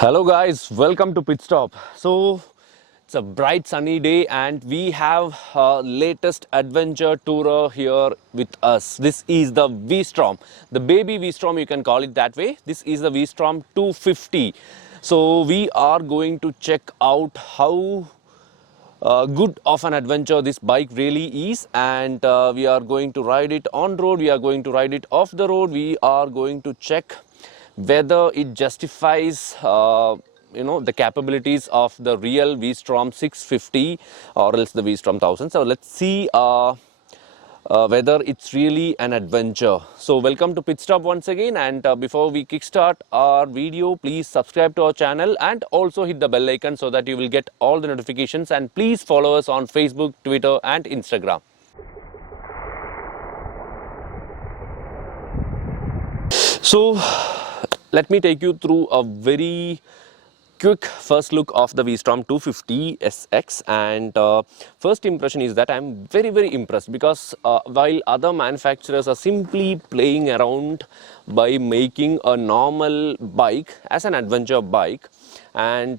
Hello guys, welcome to Pit Stop. So it's a bright sunny day and we have latest adventure tourer here with us. This is the V-Strom, the baby V-Strom, you can call it that way. This is the V-Strom 250. So we are going to check out how good of an adventure this bike really is, and we are going to ride it on road, we are going to ride it off the road, we are going to check whether it justifies the capabilities of the real V-Strom 650 or else the V-Strom 1000. So let's see whether it's really an adventure. So welcome to Pit Stop once again, and before we kickstart our video, please subscribe to our channel and also hit the bell icon so that you will get all the notifications, and please follow us on Facebook, Twitter and Instagram. So let me take you through a very quick first look of the V-Strom 250 SX, and first impression is that I'm very impressed, because while other manufacturers are simply playing around by making a normal bike as an adventure bike and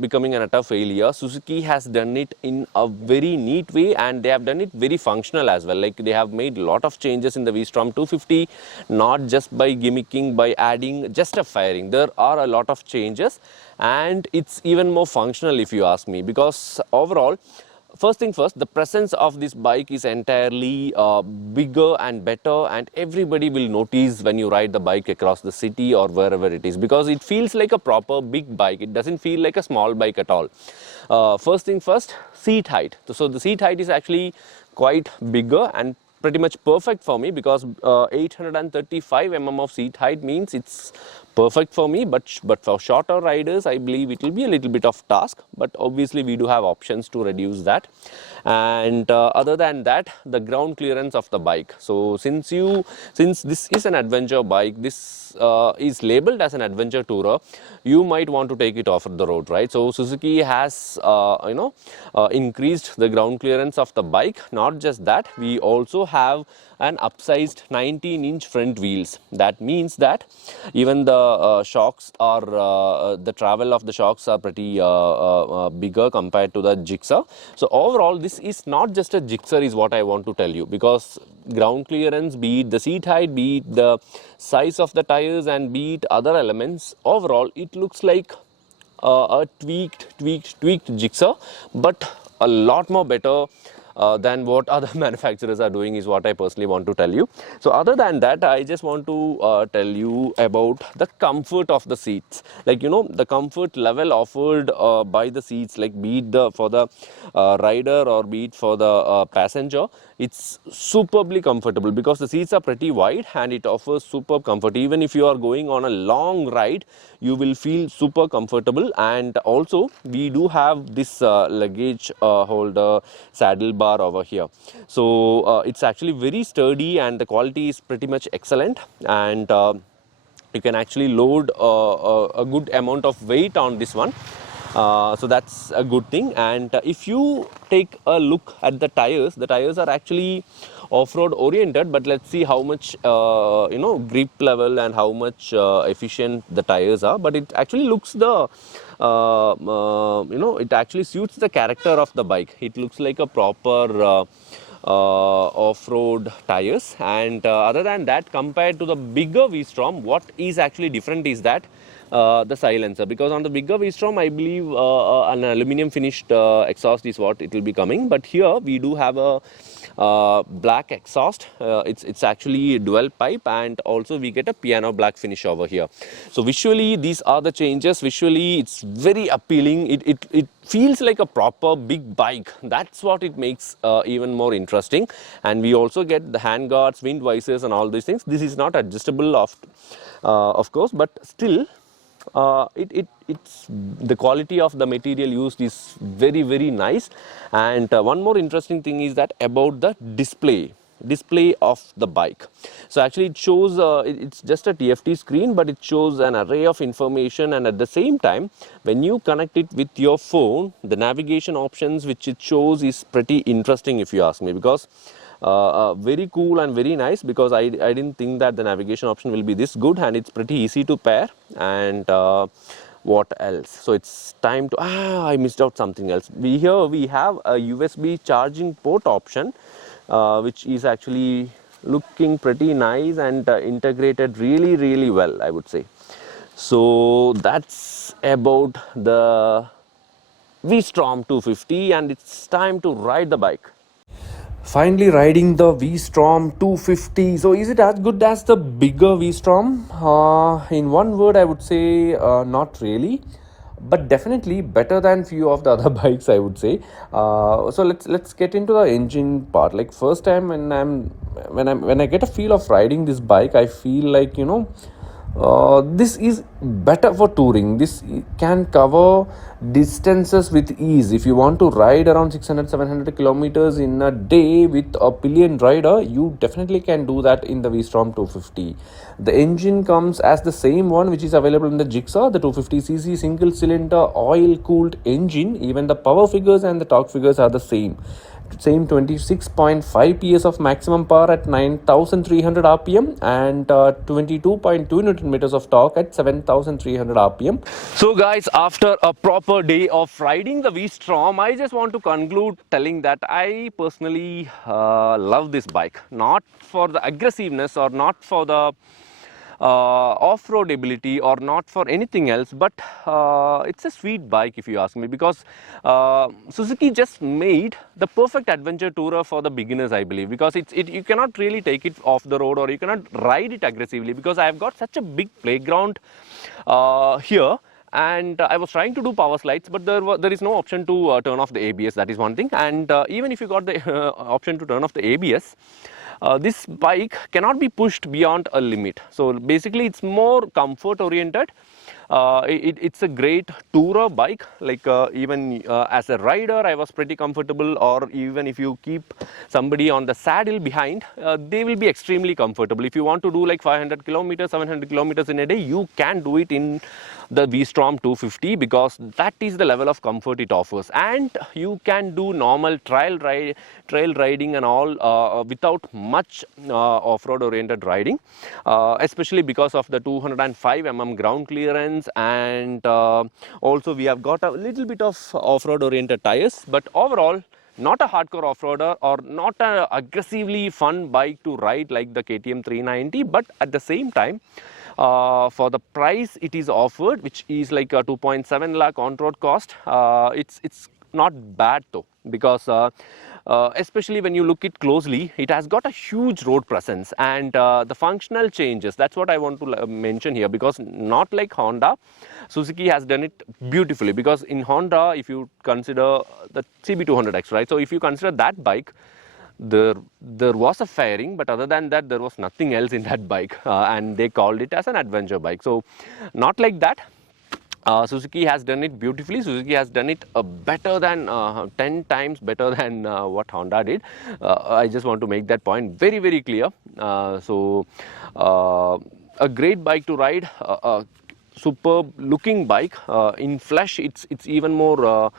becoming an utter failure, Suzuki has done it in a very neat way, and they have done it very functional as well. Like, they have made a lot of changes in the V-Strom 250, not just by gimmicking, by adding just a fairing. There are a lot of changes, and it's even more functional if you ask me, because overall, first thing first, the presence of this bike is entirely bigger and better, and everybody will notice when you ride the bike across the city or wherever it is, because it feels like a proper big bike. It doesn't feel like a small bike at all. First thing first, seat height. So the seat height is actually quite bigger and pretty much perfect for me, because 835 mm of seat height means it's perfect for me, but for shorter riders I believe it will be a little bit of task, but obviously we do have options to reduce that. And other than that, the ground clearance of the bike. So since this is an adventure bike, this is labeled as an adventure tourer, you might want to take it off the road, right? So Suzuki has increased the ground clearance of the bike. Not just that, we also have an upsized 19-inch front wheels. That means that even the shocks are the travel of the shocks are pretty bigger compared to the Gixxer. So overall, this is not just a Gixxer is what I want to tell you, because ground clearance, be it the seat height, be it the size of the tires, and be it other elements, overall it looks like a tweaked Gixxer, but a lot more better than what other manufacturers are doing, is what I personally want to tell you. So other than that, I just want to tell you about the comfort of the seats. Like, the comfort level offered by the seats, like be it for the rider or be it for the passenger, it's superbly comfortable, because the seats are pretty wide and it offers superb comfort. Even if you are going on a long ride, you will feel super comfortable. And also we do have this luggage holder saddle bar over here. So it's actually very sturdy and the quality is pretty much excellent, and you can actually load a good amount of weight on this one. So that's a good thing. And if you take a look at the tires are actually off-road oriented, but let's see how much grip level and how much efficient the tires are. But it actually looks it actually suits the character of the bike. It looks like a proper off-road tires. And other than that, compared to the bigger V-Strom, what is actually different is that the silencer, because on the bigger V-Strom I believe an aluminum finished exhaust is what it will be coming, but here we do have a black exhaust. It's actually dual pipe, and also we get a piano black finish over here. So visually these are the changes. Visually it's very appealing. It feels like a proper big bike. That's what it makes even more interesting. And we also get the hand guards, wind visors and all these things. This is not adjustable of course, but still it's the quality of the material used is very nice. And one more interesting thing is that about the display of the bike. So actually it shows it's just a TFT screen, but it shows an array of information, and at the same time when you connect it with your phone, the navigation options which it shows is pretty interesting if you ask me, because very cool and very nice, because I didn't think that the navigation option will be this good, and it's pretty easy to pair. And What else? So it's time to, I missed out something else. Here we have a USB charging port option, which is actually looking pretty nice and integrated really well, I would say. So that's about the Vstrom 250, and it's time to ride the bike. Finally riding the Vstrom 250. So is it as good as the bigger Vstrom? In one word, I would say not really, but definitely better than few of the other bikes, I would say. So let's get into the engine part. Like first time when I get a feel of riding this bike, I feel like, you know, this is better for touring. This can cover distances with ease. If you want to ride around 600-700 kilometers in a day with a pillion rider, you definitely can do that in the Vstrom 250. The engine comes as the same one which is available in the Gixxer, the 250cc single cylinder oil cooled engine. Even the power figures and the torque figures are the same 26.5 PS of maximum power at 9300 rpm and 22.2 newton meters of torque at 7300 rpm. So guys, after a proper day of riding the Vstrom, I just want to conclude telling that I personally love this bike, not for the aggressiveness or not for the off-road ability or not for anything else, but it's a sweet bike if you ask me, because Suzuki just made the perfect adventure tourer for the beginners, I believe, because you cannot really take it off the road or you cannot ride it aggressively, because I have got such a big playground here. And I was trying to do power slides, but there is no option to turn off the ABS. That is one thing. And even if you got the option to turn off the ABS, this bike cannot be pushed beyond a limit. So basically it's more comfort oriented. It's a great tourer bike, like even as a rider I was pretty comfortable, or even if you keep somebody on the saddle behind, they will be extremely comfortable. If you want to do like 500 kilometers, 700 kilometers in a day, you can do it in the Vstrom 250, because that is the level of comfort it offers. And you can do normal trail riding and all without much off-road oriented riding, especially because of the 205 mm ground clearance, and also we have got a little bit of off-road oriented tires. But overall, not a hardcore off-roader or not an aggressively fun bike to ride like the KTM 390, but at the same time, for the price it is offered, which is like a 2.7 lakh on-road cost, it's not bad though, because especially when you look it closely, it has got a huge road presence, and the functional changes, that's what I want to mention here, because not like Honda, Suzuki has done it beautifully. Because in Honda, if you consider the CB200X, right, so if you consider that bike, there was a fairing, but other than that there was nothing else in that bike, and they called it as an adventure bike. So not like that. Suzuki has done it beautifully. Suzuki has done it better than 10 times better than what Honda did. I just want to make that point very clear. So a great bike to ride, superb looking bike. In flesh it's even more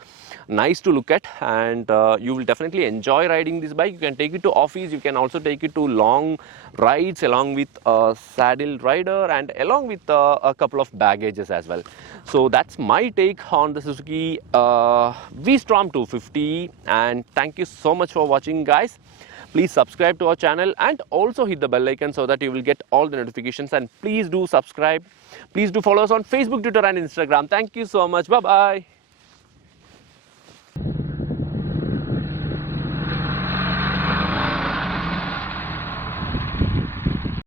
nice to look at, and you will definitely enjoy riding this bike. You can take it to office, you can also take it to long rides along with a saddle rider and along with a couple of baggages as well. So that's my take on the Suzuki V-Strom 250, and thank you so much for watching, guys. Please subscribe to our channel and also hit the bell icon so that you will get all the notifications, and please do subscribe. Please do follow us on Facebook, Twitter and Instagram. Thank you so much. Bye bye.